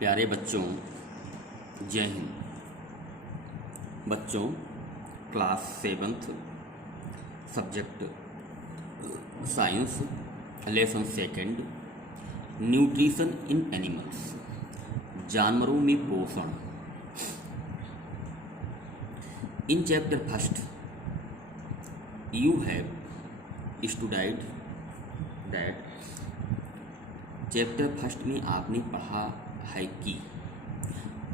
प्यारे बच्चों, जय हिंद। बच्चों, class 7th subject science, lesson second, nutrition in animals, जानवरों में पोषण। In chapter first you have studied that chapter first में आपने पढ़ा है कि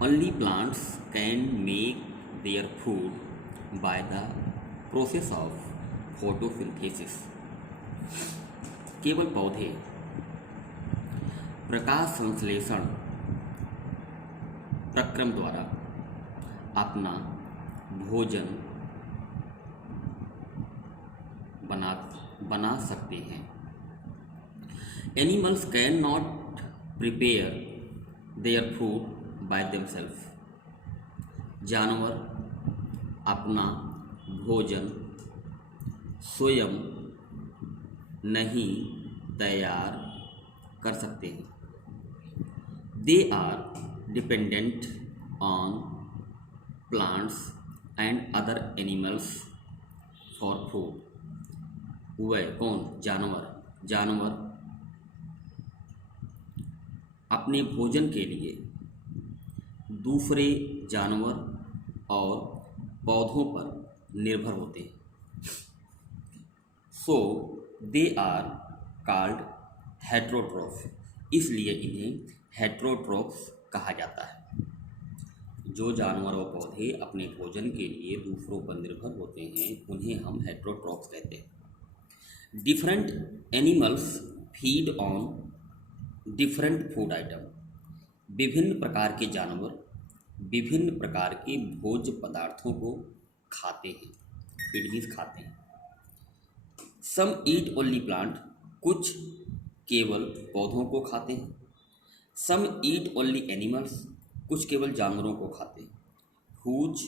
only plants can make their food by the process of photosynthesis. केवल पौधे प्रकाश संश्लेषण प्रक्रम द्वारा अपना भोजन बना सकते हैं। Animals cannot prepare their food by themselves। जानवर अपना भोजन स्वयं नहीं तैयार कर सकते हैं। They are dependent on plants and other animals for food। वह कौन? जानवर अपने भोजन के लिए दूसरे जानवर और पौधों पर निर्भर होते हैं। सो दे आर कॉल्ड हेट्रोट्रोफ, इसलिए इन्हें हेट्रोट्रोफ्स कहा जाता है। जो जानवर और पौधे अपने भोजन के लिए दूसरों पर निर्भर होते हैं उन्हें हम हेट्रोट्रोफ्स कहते हैं। Different animals feed on different food item. विभिन्न प्रकार के जानवर विभिन्न प्रकार के भोज्य पदार्थों को खाते हैं, इट खाते हैं। सम ईट ओनली प्लांट, कुछ केवल पौधों को खाते हैं। सम ईट ओनली एनिमल्स, कुछ केवल जानवरों को खाते हैं। Whose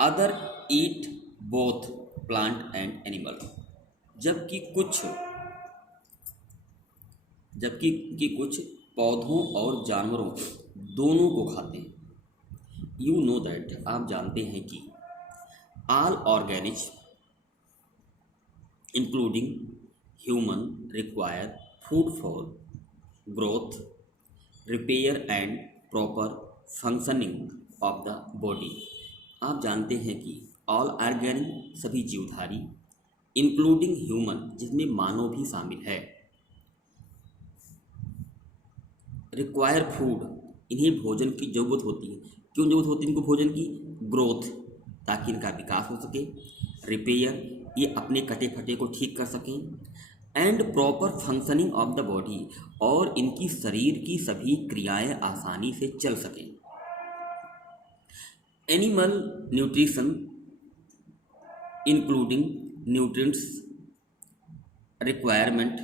other eat both plant and animal, जबकि कुछ पौधों और जानवरों दोनों को खाते हैं। यू नो दैट, आप जानते हैं कि all organisms including human require food for growth, repair and proper functioning of the body. आप जानते हैं कि ऑल ऑर्गेनिक, सभी जीवधारी, इंक्लूडिंग ह्यूमन, जिसमें मानव भी शामिल है, रिक्वायर फूड, इन्हें भोजन की ज़रूरत होती है। क्यों ज़रूरत होती है इनको भोजन की? ग्रोथ, ताकि इनका विकास हो सके। रिपेयर, ये अपने कटे फटे को ठीक कर सकें। And proper functioning of the body, और इनकी शरीर की सभी क्रियाएं आसानी से चल सकें। Animal nutrition including nutrients requirement.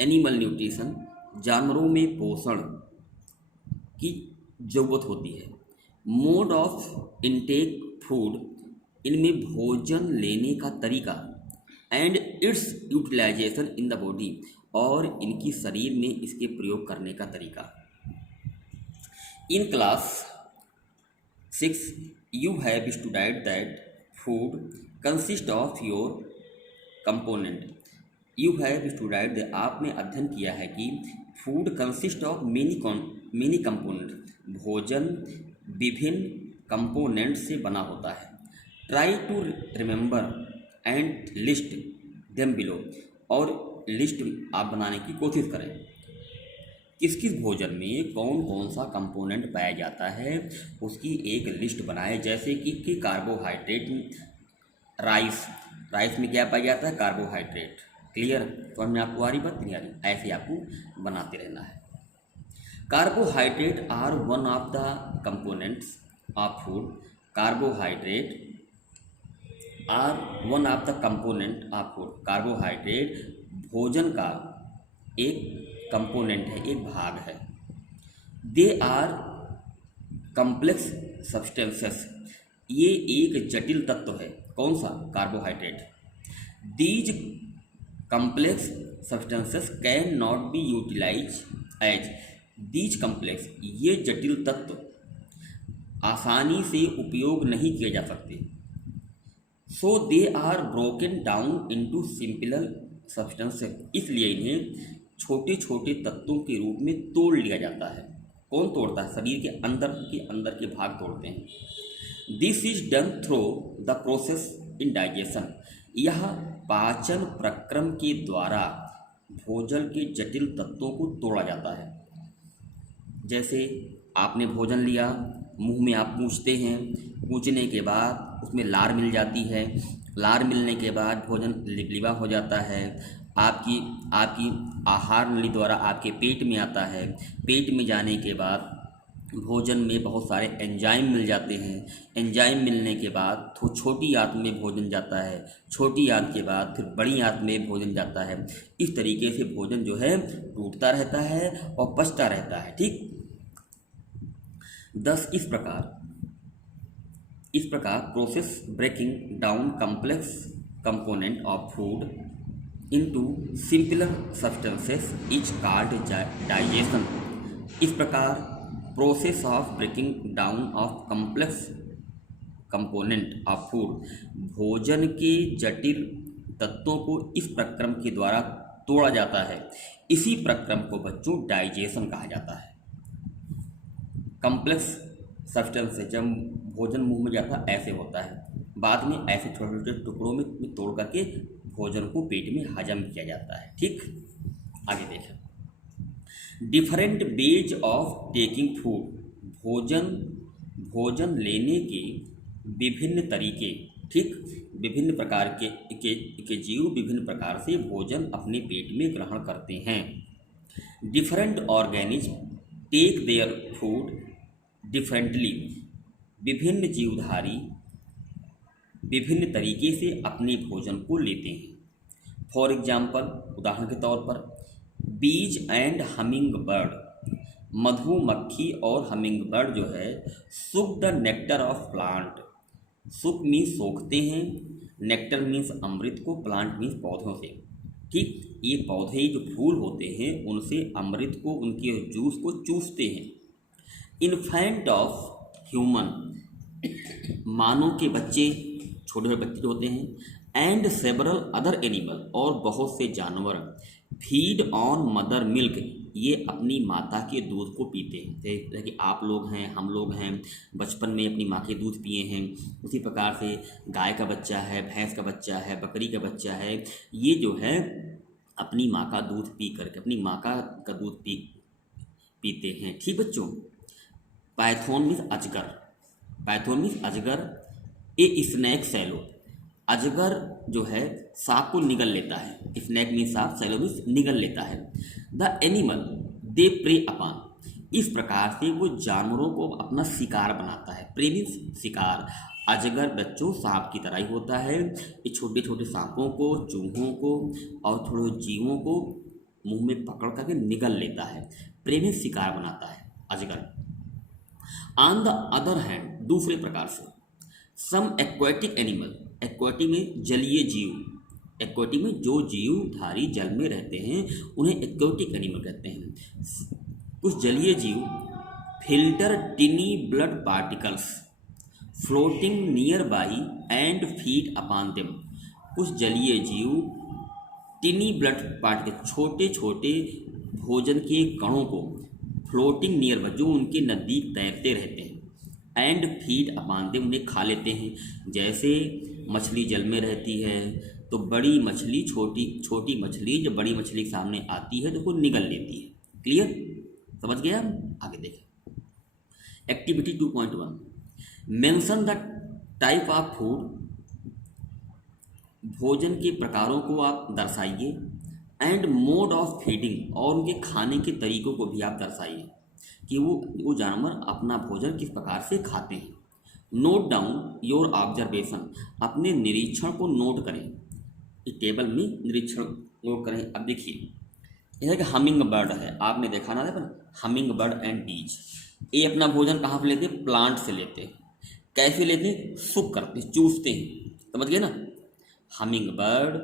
Animal nutrition, जानवरों में पोषण की ज़रूरत होती है। मोड ऑफ इनटेक फूड, इनमें भोजन लेने का तरीका। And its utilization in the body, और इनकी शरीर में इसके प्रयोग करने का तरीका। In class 6 you have studied that food consist of your component. You have studied, आपने अध्ययन किया है कि food consist of many component, भोजन विभिन्न कंपोनेंट से बना होता है। Try to remember and list them below, और लिस्ट आप बनाने की कोशिश करें। किस किस भोजन में कौन कौन सा कंपोनेंट पाया जाता है उसकी एक लिस्ट बनाएं। जैसे कि कार्बोहाइड्रेट, राइस में क्या पाया जाता है? कार्बोहाइड्रेट। क्लियर? तो हमने आपको आ रही बात नहीं आ रही, ऐसे आपको बनाते रहना है। Carbohydrate are one of the components of food. Carbohydrate are one of the component of food. Carbohydrate भोजन का एक कंपोनेंट है, एक भाग है। दे आर कॉम्प्लेक्स सब्सटेंसेस, ये एक जटिल तत्व है। कौन सा? Carbohydrate. These complex substances can not be utilized as these complex, ये जटिल तत्व आसानी से उपयोग नहीं किए जा सकते। So they are broken down into simpler substances, इसलिए इन्हें छोटे छोटे तत्वों के रूप में तोड़ लिया जाता है। कौन तोड़ता है? शरीर के अंदर के भाग तोड़ते हैं। This is done through the process in digestion, यह पाचन प्रक्रम के द्वारा भोजन के जटिल तत्वों को तोड़ा जाता है। जैसे आपने भोजन लिया, मुंह में आप पूंछते हैं, पूंछने के बाद उसमें लार मिल जाती है, लार मिलने के बाद भोजन लिबलिबा हो जाता है, आपकी आहार नली द्वारा आपके पेट में आता है, पेट में जाने के बाद भोजन में बहुत सारे एंजाइम मिल जाते हैं, एंजाइम मिलने के बाद तो छोटी आंत में भोजन जाता है, छोटी आंत के बाद फिर बड़ी आंत में भोजन जाता है। इस तरीके से भोजन जो है टूटता रहता है और पचता रहता है। ठीक, दस इस प्रकार process breaking down complex component of food into simpler substances is called digestion. इस प्रकार process of breaking down of complex component of food, भोजन के जटिल तत्वों को इस प्रक्रम के द्वारा तोड़ा जाता है। इसी प्रक्रम को बच्चों डाइजेशन कहा जाता है। कम्प्लेक्स सब्सटेंस से जब भोजन मुंह में जाता है ऐसे होता है, बाद में ऐसे छोटे छोटे टुकड़ों में तोड़ करके भोजन को पेट में हजम किया जाता है। ठीक, आगे देखें। Different ways of taking food, भोजन लेने के विभिन्न तरीके। ठीक, विभिन्न प्रकार के जीव विभिन्न प्रकार से भोजन अपने पेट में ग्रहण करते हैं। Different organism take their food differently, विभिन्न जीवधारी विभिन्न तरीके से अपने भोजन को लेते हैं। फॉर एग्जाम्पल, उदाहरण के तौर पर, बीज एंड हमिंग बर्ड, मधुमक्खी और हमिंग बर्ड जो है सुक द नेक्टर ऑफ प्लांट। सुक मीन्स सोखते हैं, नेक्टर मीन्स अमृत को, प्लांट मीन्स पौधों से। ठीक, ये पौधे जो फूल होते हैं उनसे अमृत को, उनके जूस को चूसते हैं। इन्फेंट ऑफ ह्यूमन, मानव के बच्चे, छोटे छोटे बच्चे होते हैं, एंड सेवरल अदर एनिमल, और बहुत से जानवर, फीड ऑन मदर मिल्क, ये अपनी माता के दूध को पीते हैं। जैसे कि आप लोग हैं, हम लोग हैं, बचपन में अपनी माँ के दूध पिए हैं, उसी प्रकार से गाय का बच्चा है, भैंस का बच्चा है, बकरी का बच्चा है, ये जो है अपनी माँ का दूध पी करके, अपनी माँ का दूध पीते हैं। ठीक बच्चों, पाइथन मीन्स अजगर, पाइथन मीन्स अजगर, ए स्नैक सैलो, अजगर जो है सांप को निगल लेता है। स्नैक मीन्स सांप, सैलो मीन्स निगल लेता है। The animal they prey upon, इस प्रकार से वो जानवरों को अपना शिकार बनाता है। प्रे मीन्स शिकार। अजगर बच्चों सांप की तरह ही होता है, ये छोटे छोटे सांपों को, चूहों को और थोड़े जीवों को मुंह में पकड़ करके निगल लेता है। प्रे मीन्स शिकार बनाता है अजगर। ऑन द अदर हैंड, दूसरे प्रकार से, सम एक्वेटिक एनिमल, एक्वेटिक में जलीय जीव, एक्वेटिक में जो जीवधारी जल में रहते हैं उन्हें एक्वेटिक एनिमल कहते हैं। कुछ जलीय जीव filter टिनी blood particles floating near by and feed upon them, कुछ जलीय जीव टिनी ब्लड पार्टिकल, छोटे छोटे भोजन के कणों को, फ्लोटिंग नियर बाई, जो उनके नज़दीक तैरते रहते हैं, एंड फीड अपॉन देम, उन्हें खा लेते हैं। जैसे मछली जल में रहती है तो बड़ी मछली, छोटी मछली जब बड़ी मछली के सामने आती है तो उसको निगल लेती है। क्लियर, समझ गया? आगे देखें। Activity 2.1, mention the type of food, भोजन के प्रकारों को आप दर्शाइए, एंड मोड ऑफ फीडिंग, और उनके खाने के तरीकों को भी आप दर्शाइए कि वो जानवर अपना भोजन किस प्रकार से खाते हैं। नोट डाउन योर ऑब्जर्वेशन, अपने निरीक्षण को नोट करें, इस टेबल में निरीक्षण नोट करें। अब देखिए, यह है कि हमिंग बर्ड है, आपने देखा ना, हमिंग बर्ड एंड बीज, ये अपना भोजन कहाँ से लेते हैं? प्लांट से लेते हैं। कैसे लेते हैं? सुक करते हैं, चूसते हैं। समझ गए ना? हमिंग बर्ड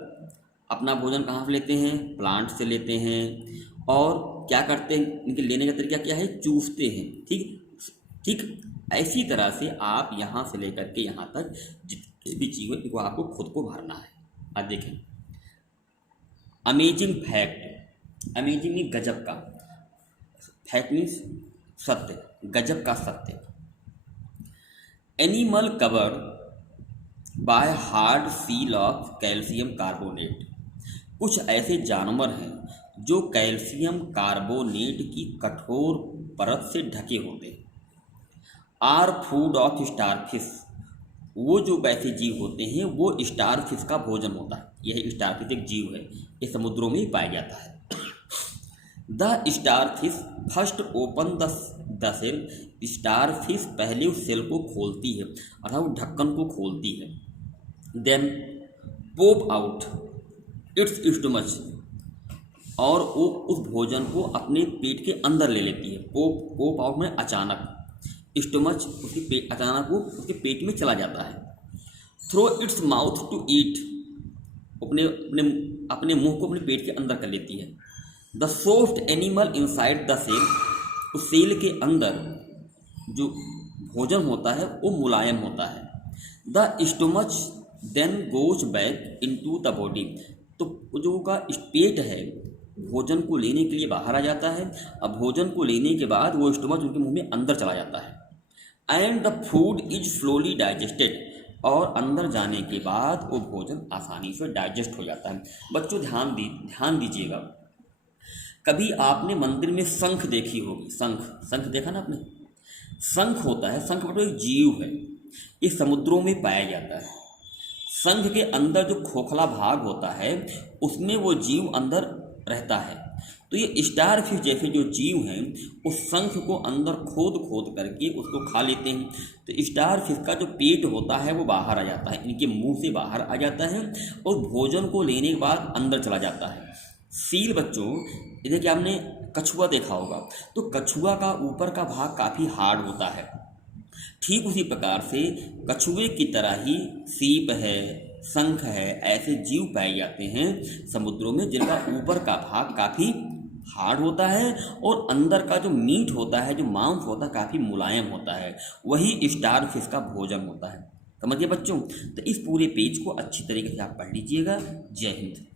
अपना भोजन कहाँ से लेते हैं? प्लांट से लेते हैं। और क्या करते हैं, इनके लेने का तरीका क्या है, चूसते हैं। ठीक ऐसी तरह से आप यहाँ से लेकर के यहाँ तक जितने भी चीज़ है इनको आपको खुद को भरना है। अब देखें, अमेजिंग फैक्ट, अमेजिंग मीन गजब का, फैक्ट मीन्स सत्य, गजब का सत्य। Animal cover by hard seal of calcium carbonate, कुछ ऐसे जानवर हैं जो कैल्शियम कार्बोनेट की कठोर परत से ढके होते हैं। आर फूड ऑफ स्टारफिश, वो जो वैसे जीव होते हैं वो स्टारफिश का भोजन होता है। यह स्टारफिश एक जीव है, ये समुद्रों में ही पाया जाता है। The starfish first open the shell, starfish पहले उस सेल को खोलती है अर्थात वो ढक्कन को खोलती है। Then pop out its stomach, और वो उस भोजन को अपने पेट के अंदर ले लेती है। पोप आउट में अचानक, स्टमच उसके अचानक वो उसके पेट में चला जाता है। Throw its mouth to eat, अपने अपने अपने मुंह को अपने पेट के अंदर कर लेती है। The soft animal inside the shell, उस सेल के अंदर जो भोजन होता है वो मुलायम होता है। The stomach then goes back into the body, तो जो का पेट है भोजन को लेने के लिए बाहर आ जाता है। अब भोजन को लेने के बाद वो स्टमच उनके मुंह में अंदर चला जाता है। And the food is slowly digested, और अंदर जाने के बाद वो भोजन आसानी से डाइजेस्ट हो जाता है। बच्चों ध्यान दीजिएगा, कभी आपने मंदिर में शंख देखी होगी, शंख देखा ना आपने, शंख होता है, शंख मतलब एक जीव है, ये समुद्रों में पाया जाता है। शंख के अंदर जो खोखला भाग होता है उसमें वो जीव अंदर रहता है। तो ये स्टारफिश जैसे जो जीव हैं उस शंख को अंदर खोद करके उसको खा लेते हैं। तो स्टारफिश का जो पेट होता है वो बाहर आ जाता है, इनके मुंह से बाहर आ जाता है और भोजन को लेने के बाद अंदर चला जाता है। सील बच्चों, इधर क्या आपने कछुआ देखा होगा, तो कछुआ का ऊपर का भाग काफ़ी हार्ड होता है। ठीक उसी प्रकार से कछुए की तरह ही सीप है, शंख है, ऐसे जीव पाए जाते हैं समुद्रों में जिनका ऊपर का भाग काफ़ी हार्ड होता है और अंदर का जो मीट होता है, जो मांस होता है, काफ़ी मुलायम होता है। वही स्टारफिश का भोजन होता है। समझिए बच्चों, तो इस पूरे पेज को अच्छी तरीके से आप पढ़ लीजिएगा। जय हिंद।